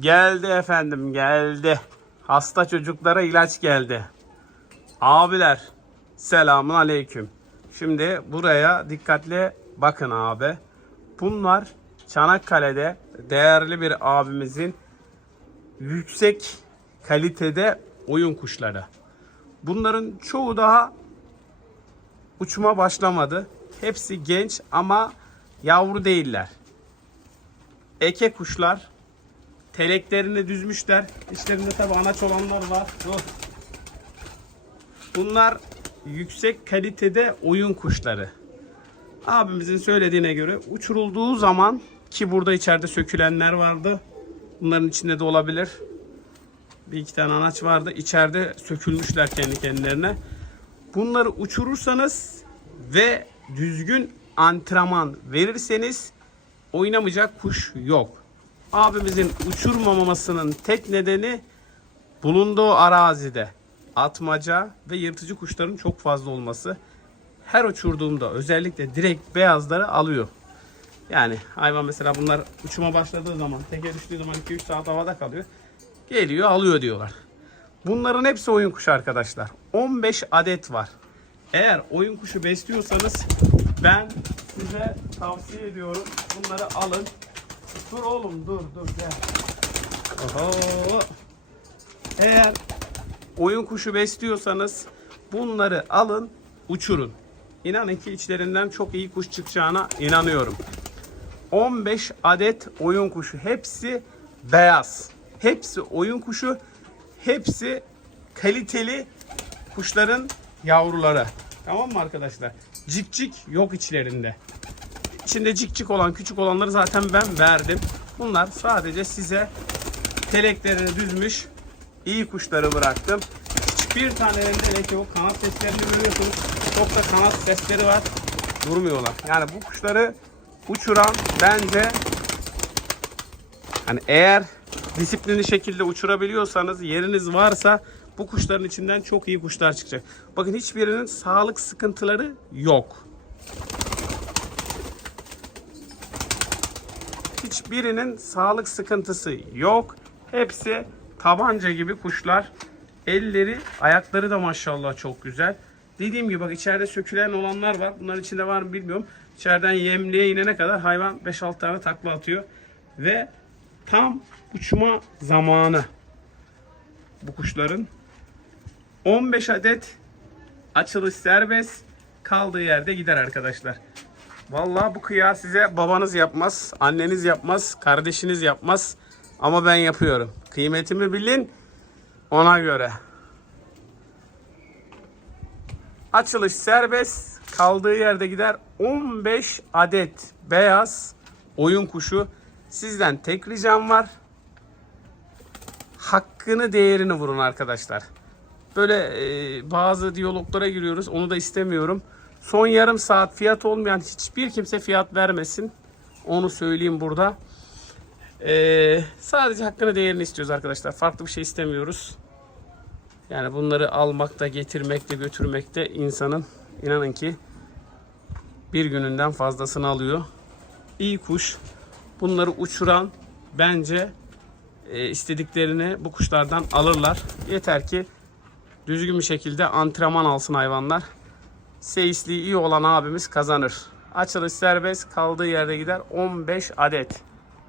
Geldi efendim geldi. Hasta çocuklara ilaç geldi. Abiler selamun aleyküm. Şimdi buraya dikkatli bakın abi. Bunlar Çanakkale'de değerli bir abimizin yüksek kalitede oyun kuşları. Bunların çoğu daha uçma başlamadı. Hepsi genç ama yavru değiller. Eke kuşlar. Teleklerini düzmüşler. İçlerinde tabi anaç olanlar var. Dur. Bunlar yüksek kalitede oyun kuşları. Abimizin söylediğine göre uçurulduğu zaman ki burada içeride sökülenler vardı. Bunların içinde de olabilir. Bir iki tane anaç vardı. İçeride sökülmüşler kendi kendilerine. Bunları uçurursanız ve düzgün antrenman verirseniz oynamayacak kuş yok. Abimizin uçurmamasının tek nedeni bulunduğu arazide atmaca ve yırtıcı kuşların çok fazla olması. Her uçurduğumda özellikle direkt beyazları alıyor. Yani hayvan mesela bunlar uçuma başladığı zaman, teke düştüğü zaman 2-3 saat havada kalıyor. Geliyor alıyor diyorlar. Bunların hepsi oyun kuşu arkadaşlar. 15 adet var. Eğer oyun kuşu besliyorsanız ben size tavsiye ediyorum. Bunları alın. Dur oğlum dur dur gel. Oho. Eğer oyun kuşu besliyorsanız bunları alın uçurun. İnanın ki içlerinden çok iyi kuş çıkacağına inanıyorum. 15 adet oyun kuşu. Hepsi beyaz. Hepsi oyun kuşu. Hepsi kaliteli kuşların yavruları. Tamam mı arkadaşlar? Cik cik yok içlerinde. İçinde cik cik olan küçük olanları zaten ben verdim. Bunlar sadece size teleklerini düzmüş iyi kuşları bıraktım. Hiçbir tanelerinde leke yok. Kanat seslerini görüyorsunuz. Çok da kanat sesleri var. Durmuyorlar. Yani bu kuşları uçuran bence hani eğer disiplinli şekilde uçurabiliyorsanız yeriniz varsa bu kuşların içinden çok iyi kuşlar çıkacak. Bakın hiçbirinin sağlık sıkıntıları yok. Hiçbirinin sağlık sıkıntısı yok. Hepsi tabanca gibi kuşlar. Elleri, ayakları da maşallah çok güzel. Dediğim gibi bak içeride sökülen olanlar var. Bunların içinde var mı bilmiyorum. İçeriden yemliğe inene kadar hayvan 5-6 tane takla atıyor. Ve tam uçma zamanı bu kuşların. 15 adet açılış serbest. Kaldığı yerde gider arkadaşlar. Vallahi bu kıyağı size babanız yapmaz, anneniz yapmaz, kardeşiniz yapmaz. Ama ben yapıyorum. Kıymetimi bilin ona göre. Açılış serbest. Kaldığı yerde gider. 15 adet beyaz oyun kuşu. Sizden tek ricam var. Hakkını değerini vurun arkadaşlar. Böyle e, bazı diyaloglara giriyoruz. Onu da istemiyorum. Son yarım saat fiyat olmayan hiçbir kimse fiyat vermesin. Onu söyleyeyim burada. Ee, sadece hakkını değerini istiyoruz arkadaşlar. Farklı bir şey istemiyoruz. Yani bunları almakta, getirmekte, götürmekte insanın inanın ki bir gününden fazlasını alıyor. İyi kuş. Bunları uçuran bence e, istediklerini bu kuşlardan alırlar. Yeter ki düzgün bir şekilde antrenman alsın hayvanlar. Seyisliği iyi olan abimiz kazanır. Açılış serbest kaldığı yerde gider 15 adet.